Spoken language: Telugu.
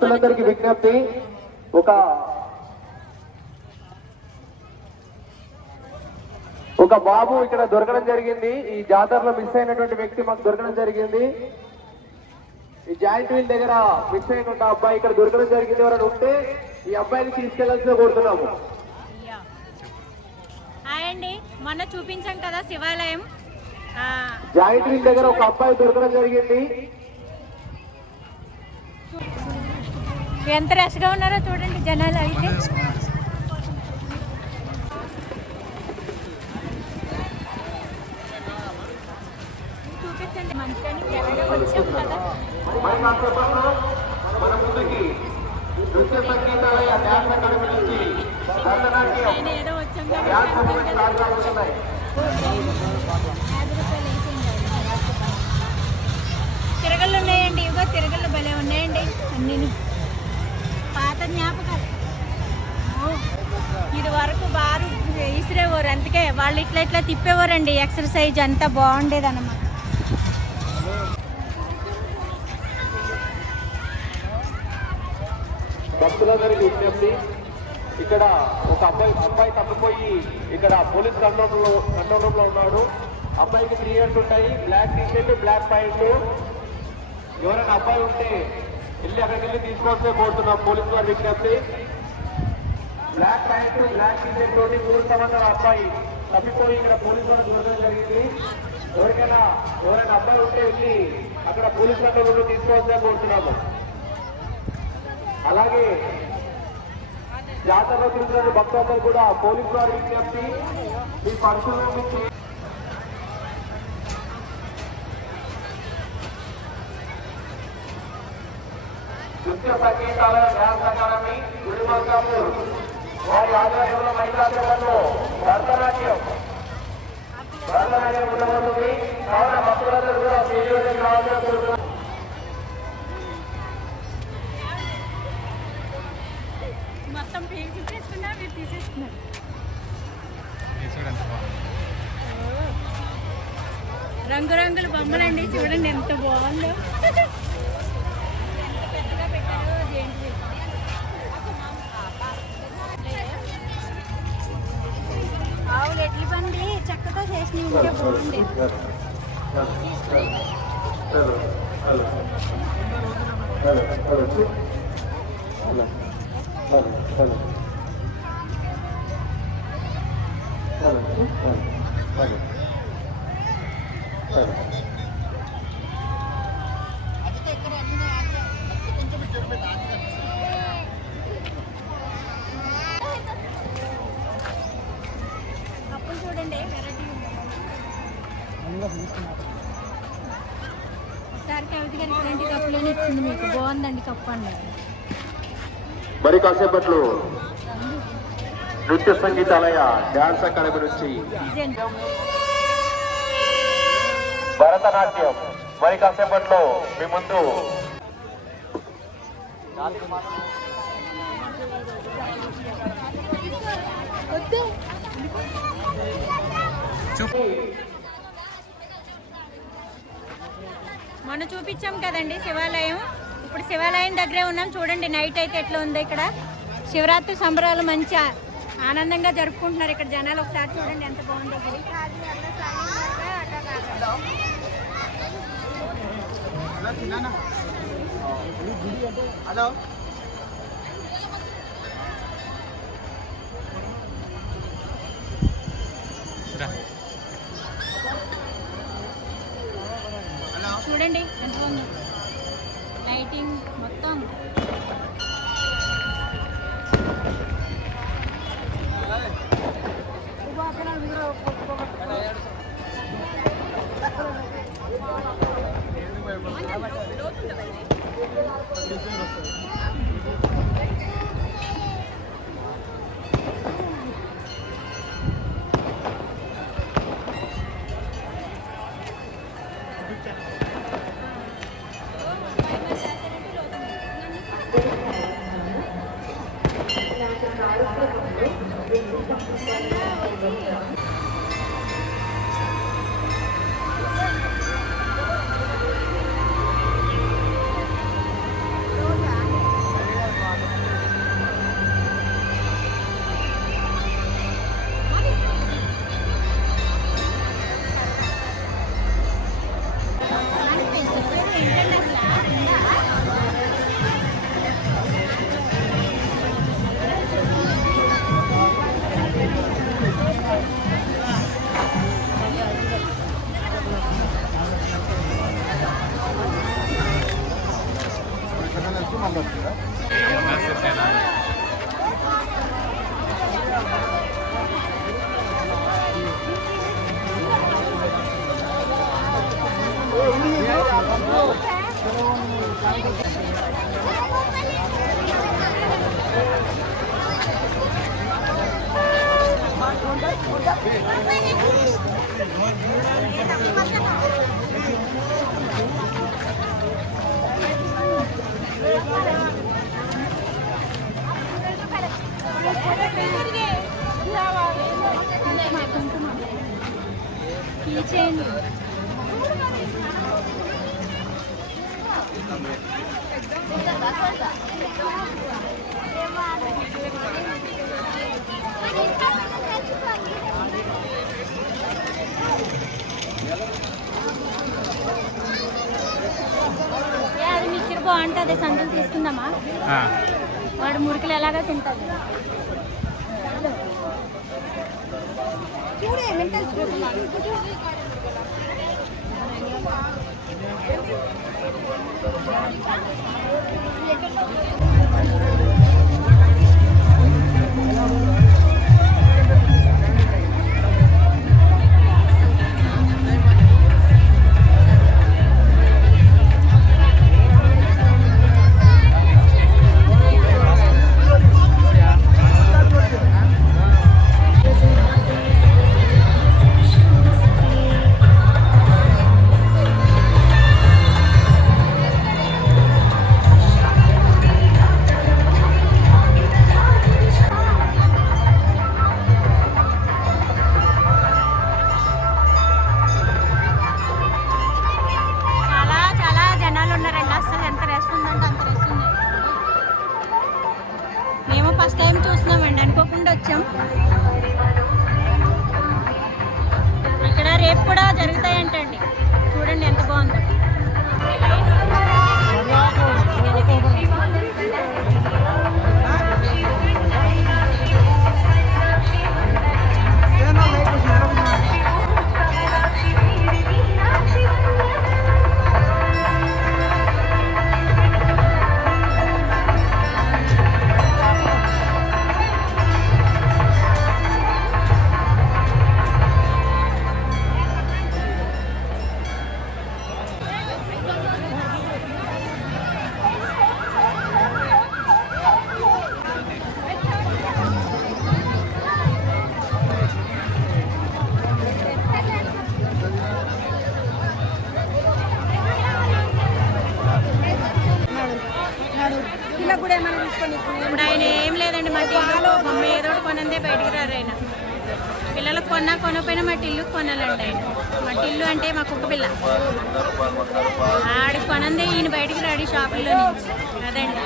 భక్తులందరికీ విజ్ఞప్తి, ఒక బాబు ఇక్కడ దొరకడం జరిగింది. ఈ జాతరలో మిస్ అయినటువంటి వ్యక్తి మాకు దొరకడం జరిగింది. ఈ జాయింట్ వీల్ దగ్గర మిస్ అయినటువంటి అబ్బాయి ఇక్కడ దొరకడం జరిగింది. ఎవరైనా ఉంటే ఈ అబ్బాయిని తీసుకెళ్లాల్సిన కోరుతున్నాము. అండి మొన్న చూపించాం కదా శివాలయం, జాయింట్ వీల్ దగ్గర ఒక అబ్బాయి దొరకడం జరిగింది. ఎంత రష్గా ఉన్నారో చూడండి జనాలు. అయితే చూపించండి మంచిగాని వచ్చాం కదా. మన ముందుకి నృత్య సంగీతాలయ డ్యాన్స్ అకాడమీ నుంచి ఏదో వచ్చాం తిరగళ్ళు ఉన్నాయండి. ఇవిగో తిరగళ్ళు భలే ఉన్నాయండి అన్నీ పాత జ్ఞాపకాలు. ఇది వరకు బారు ఇసిరేవారు, అందుకే వాళ్ళు ఇట్లా ఇట్లా తిప్పేవారండి. ఎక్సర్సైజ్ అంతా బాగుండేది అన్నమాట. భక్తులందరికీ విజ్ఞప్తి, ఇక్కడ ఒక అబ్బాయి తప్పిపోయి ఇక్కడ పోలీస్ కంట్రోల్ రూమ్ లో ఉన్నాడు. అబ్బాయికి 3 years ఉంటాయి. Black T shirt, black pant. ఎవరైనా అబ్బాయి ఉంటే వెళ్ళి అక్కడికి వెళ్ళి తీసుకొస్తే కోరుతున్నాం. పోలీసు వారి విజ్ఞప్తి, black pant, black T shirt తోటి 3 సంవత్సరాల అబ్బాయి తప్పిపోయి ఇక్కడ పోలీసు వారు చూడడం జరిగింది. ఎవరైనా అబ్బాయి ఉంటే వెళ్ళి అక్కడ పోలీసు కంట్రోల్ రూమ్ తీసుకొస్తే కోరుతున్నాము. అలాగే జాతరలో తిరుగుతున్న భక్తులందరూ కూడా పోలీసు వారి విజ్ఞప్తి, మీ పర్సులు నృత్య సంగీతాలయ డ్యాన్స్ అకాడమీ గుడిమల్కాపూర్ వారి ఆధ్వర్యంలో మహిళాసేవల్లో భరతనాట్యం ఉండబోతుంది. కావున భక్తులందరూ కూడా స్టేజ్ రావాలని కోరుతున్నాం. మొత్తం తీసుకున్నా మీరు తీసేస్తున్నారు. రంగురంగుల బొమ్మలండి, చూడండి ఎంత బాగుందో. ఆవులు ఎడ్ల బండి చక్కగా చేసినవి ఉంటే బాగుంది. అప్పుడు చూడండి వెరైటీ ఒకసారి కవిత గారి ఇలాంటి కప్పులోనే ఇచ్చింది మీకు. బాగుందండి కప్పు అండి. మరి కాసేపట్లో నృత్య సంగీతాలయ డ్యాన్స్ అకాడమీ నుంచి భరతనాట్యం మరి కాసేపట్లో మీ ముందు మొన్న చూపించాం కదండి శివాలయం. ఇప్పుడు శివాలయం దగ్గరే ఉన్నాం. చూడండి నైట్ అయితే ఎట్లా ఉందో. ఇక్కడ శివరాత్రి సంబరాలు మంచి ఆనందంగా జరుపుకుంటున్నారు ఇక్కడ జనాలు. ఒకసారి చూడండి ఎంత బాగుందో. హలో చూడండి ఎంత బాగుందో లైటింగ్ మొత్తం. కీచేయండి. అది మిక్చర్ బాగుంటుంది, సందులు తీసుకుందామా? వాడు మురికిలు ఎలాగా తింటుంది. మేము ఫస్ట్ టైం చూస్తున్నామండి, అనుకోకుండా వచ్చాం. ఇక్కడ రేపు కూడా జరుగుతాయంటండి, చూడండి ఎంత బాగుందో. ఇప్పుడు ఆయన ఏం లేదండి, మా టిల్లు బొమ్మ ఏదో కొనందే బయటికి రారు ఆయన. పిల్లలకు కొన్నా కొనపోయినా మా టిల్లు కొనాలండి ఆయన. మా టిల్లు అంటే మా కుక్క పిల్ల, ఆడికి కొనందే ఈయన బయటికి రాడు షాపుల్లో నుంచి. అదండి.